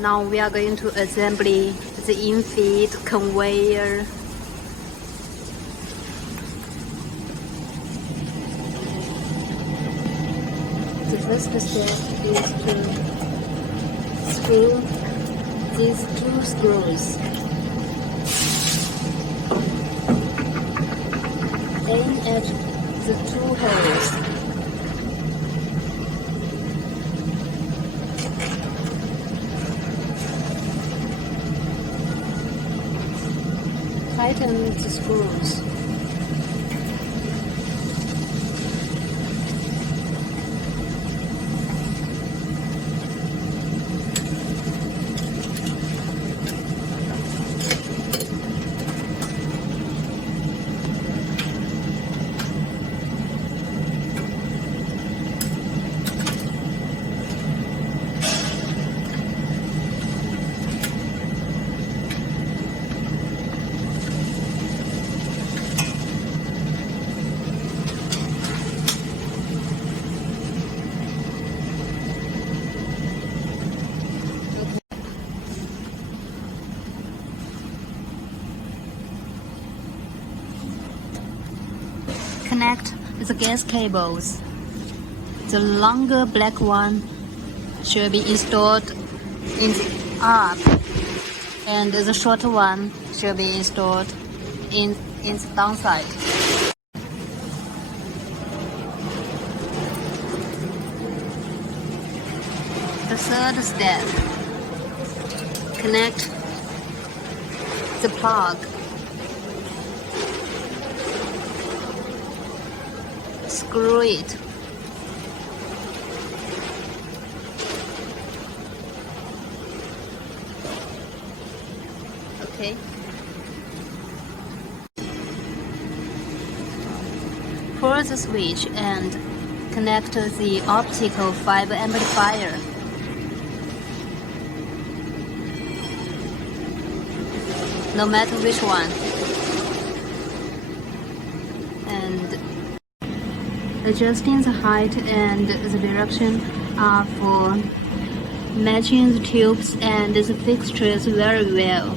Now we are going to assemble the Infeed Conveyor. The first step is to screw these two screws. Aim at the two holes. Tighten the screws. Connect the gas cables. The longer black one should be installed in the up, and the shorter one should be installed in the downside. The third step, connect the plug. Screw it. Okay. Pull the switch and connect the optical fiber amplifier. No matter which one. And adjusting the height and the direction are for matching the tubes and the fixtures very well,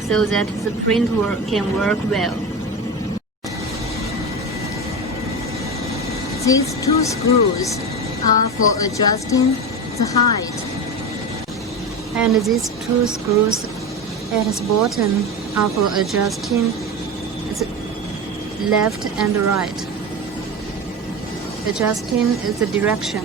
so that the printer can work well. These two screws are for adjusting the height, and these two screws at the bottom are for adjusting the left and right, adjusting the direction.